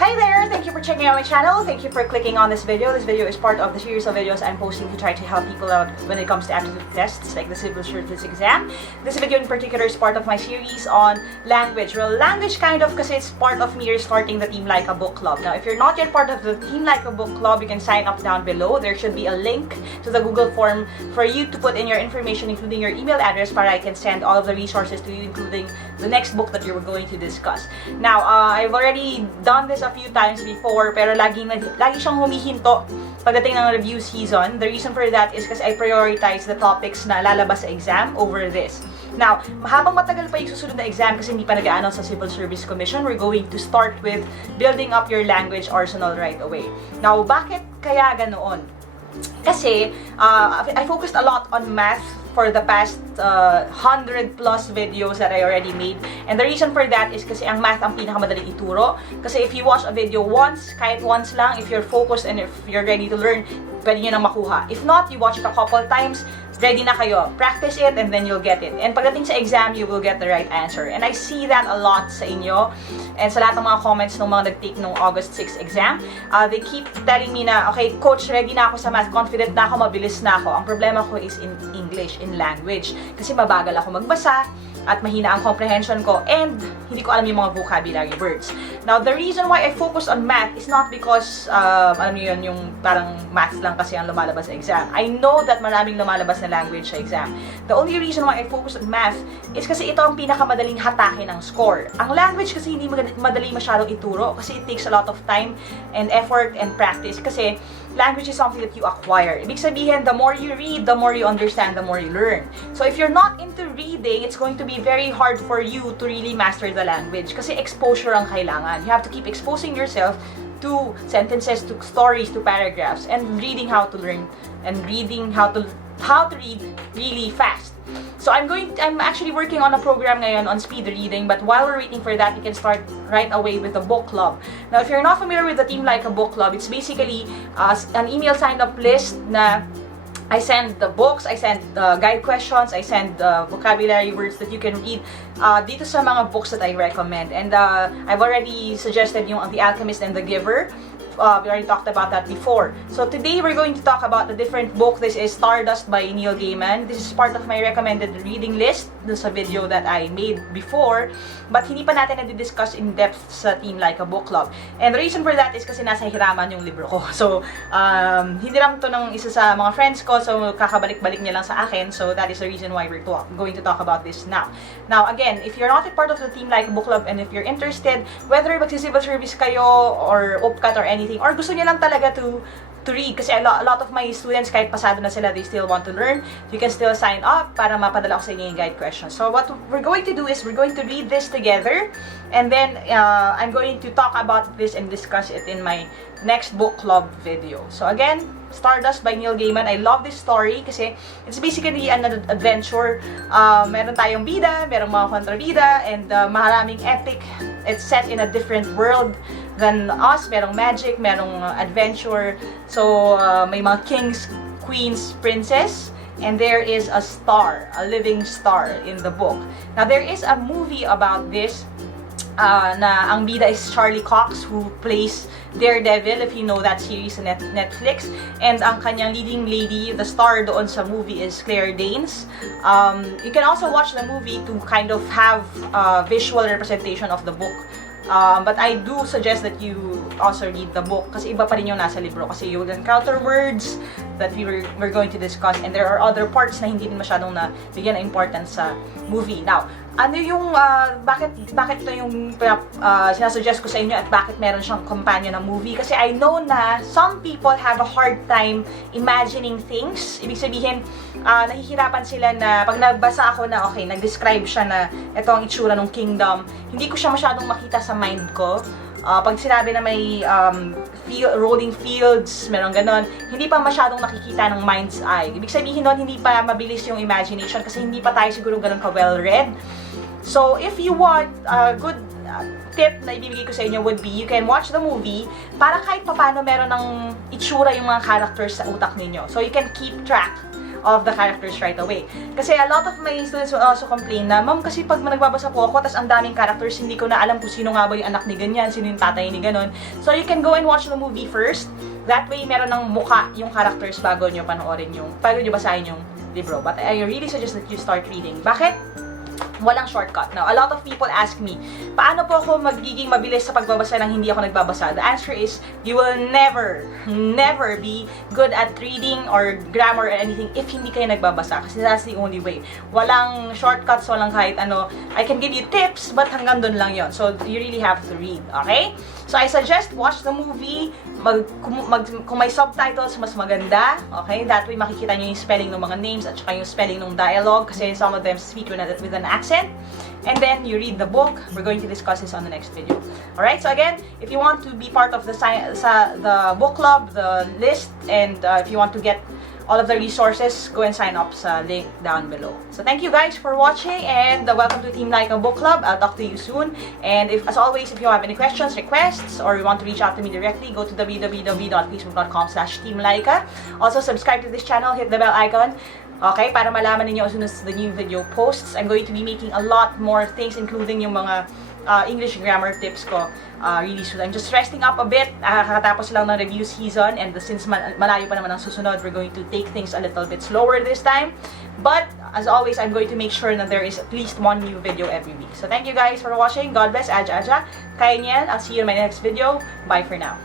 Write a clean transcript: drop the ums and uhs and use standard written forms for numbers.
Hi there! Thank you for checking out my channel. Thank you for clicking on this video. This video is part of the series of videos I'm posting to try to help people out when it comes to aptitude tests like the civil service exam. This video in particular is part of my series on language. Well, language kind of kasi it's part of me restarting the Team Lyqa book club. Now, if you're not yet part of the Team Lyqa book club, you can sign up down below. There should be a link to the Google form for you to put in your information, including your email address, para I can send all of the resources to you, including the next book that you're going to discuss. Now, I've already done this a few times before, pero lagi siyang humihinto pagdating ng review season. The reason for that is kasi I prioritize the topics na lalabas sa exam over this. Now, habang matagal pa yung susunod na exam kasi hindi pa nag-a-announce sa Civil Service Commission, we're going to start with building up your language arsenal right away. Now, bakit kaya ganoon? Kasi, I focused a lot on math for the past 100 plus videos that I already made. And the reason for that is kasi ang math ang pinakamadaling ituro. Kasi if you watch a video once, kahit once lang, if you're focused and if you're ready to learn, pwede nyo nang makuha. If not, you watch it a couple times, ready na kayo. Practice it and then you'll get it. And pagdating sa exam, you will get the right answer. And I see that a lot sa inyo. And sa lahat ng mga comments ng mga nag-take nung August 6 exam, they keep telling me na, okay, coach, ready na ako sa math, confident na ako, mabilis na ako. Ang problema ko is in English, in language. Kasi mabagal ako magbasa, at mahina ang comprehension ko, and hindi ko alam yung mga vocabulary words. Now, the reason why I focus on math is not because, alam niyo yun, yung parang math lang kasi ang lumalabas sa exam. I know that maraming lumalabas na language sa exam. The only reason why I focus on math is kasi ito ang pinakamadaling hatakin ng score. Ang language kasi hindi madali masyadong ituro kasi it takes a lot of time and effort and practice kasi language is something that you acquire. Ibig sabihin, the more you read, the more you understand, the more you learn. So if you're not into reading, it's going to be very hard for you to really master the language kasi exposure ang kailangan. You have to keep exposing yourself to sentences, to stories, to paragraphs, and reading how to learn and reading how to read really fast. So I'm actually working on a program ngayon on speed reading, but while we're waiting for that, you can start right away with the book club. Now, if you're not familiar with the Team Lyqa book club, it's basically an email sign-up list na I send the books, I send guide questions, I send vocabulary words that you can read dito sa mga books that I recommend. And I've already suggested yung The Alchemist and the Giver. We already talked about that before. So today we're going to talk about the different book. This is Stardust by Neil Gaiman. This is part of my recommended reading list dun sa video that I made before. But hindi pa natin na-discuss in depth sa Team Lyqa book club. And the reason for that is kasi nasa hiraman yung libro ko. So, hiniram to ng isa sa mga friends ko. So, kakabalik-balik niya lang sa akin. So, that is the reason why we're going to talk about this now. Now, again, if you're not a part of the Team Lyqa book club and if you're interested, whether magsi-civil service kayo or OPCAT or anything, or gusto niyo lang talaga to read kasi a lot of my students kahit pasado na sila, they still want to learn, you can still sign up para mapadala ko sa inyo yung guide questions. So what we're going to do is we're going to read this together and then I'm going to talk about this and discuss it in my next book club video. So again, Stardust by Neil Gaiman. I love this story kasi it's basically an adventure. Meron tayong bida, merong mga kontrabida, and maraming epic. It's set in a different world than us. Merong magic, merong adventure. So, may mga kings, queens, princess, and there is a star, a living star in the book. Now, there is a movie about this na ang bida is Charlie Cox, who plays Daredevil, if you know that series sa Netflix. And ang kanyang leading lady, the star doon sa movie, is Claire Danes. You can also watch the movie to kind of have a visual representation of the book. But I do suggest that you also read the book kasi iba pa rin yung nasa libro kasi you will encounter words that we're going to discuss, and there are other parts na hindi din masyadong na bigyan ng importance sa movie. Now, ano yung bakit ito yung sinasuggest ko sa inyo at bakit meron siyang companion na movie? Kasi I know na some people have a hard time imagining things. Ibig sabihin, nahihirapan sila na pag nagbasa ako na okay, nag-describe siya na ito ang itsura ng kingdom, hindi ko siya masyadong makita sa mind ko. Pag sinabi na may rolling fields, meron ganon, hindi pa masyadong nakikita ng mind's eye. Ibig sabihin nun, hindi pa mabilis yung imagination kasi hindi pa tayo siguro ganon ka well-read. So, if you want a good tip na ibibigay ko sa inyo would be, you can watch the movie para kahit papano meron ng itsura yung mga characters sa utak ninyo. So, you can keep track of the characters right away. Kasi a lot of my students will also complain na, ma'am, kasi pag nagbabasa po ako, tas ang daming characters, hindi ko na alam kung sino nga ba yung anak ni ganyan, sino yung tatay ni ganon. So you can go and watch the movie first. That way, meron ng mukha yung characters bago nyo panoorin bago nyo basahin yung libro. But I really suggest that you start reading. Bakit? Walang shortcut. Now, a lot of people ask me, paano po ako magiging mabilis sa pagbabasa nang hindi ako nagbabasa? The answer is, you will never be good at reading or grammar or anything if hindi kayo nagbabasa. Kasi that's the only way. Walang shortcuts, walang kahit ano. I can give you tips, but hanggang dun lang yon. So, you really have to read. Okay? So, I suggest watch the movie. Kung may subtitles, mas maganda. Okay? That way, makikita nyo yung spelling ng mga names at saka yung spelling ng dialogue. Kasi some of them speak with an accent. And then you read the book. We're going to discuss this on the next video. Alright, so again, if you want to be part of the book club, the list, and if you want to get all of the resources, go and sign up sa link down below. So thank you guys for watching, and welcome to Team Lyqa Book Club. I'll talk to you soon. And as always, if you have any questions, requests, or you want to reach out to me directly, go to www.facebook.com/teamlyqa. Also, subscribe to this channel, hit the bell icon. Okay, para malaman ninyo as soon as the new video posts. I'm going to be making a lot more things, including yung mga English grammar tips ko really soon. I'm just resting up a bit. Kakatapos lang ng review season, and since malayo pa naman ang susunod, we're going to take things a little bit slower this time. But, as always, I'm going to make sure that there is at least one new video every week. So, thank you guys for watching. God bless. Aja. Kaya niyan. I'll see you in my next video. Bye for now.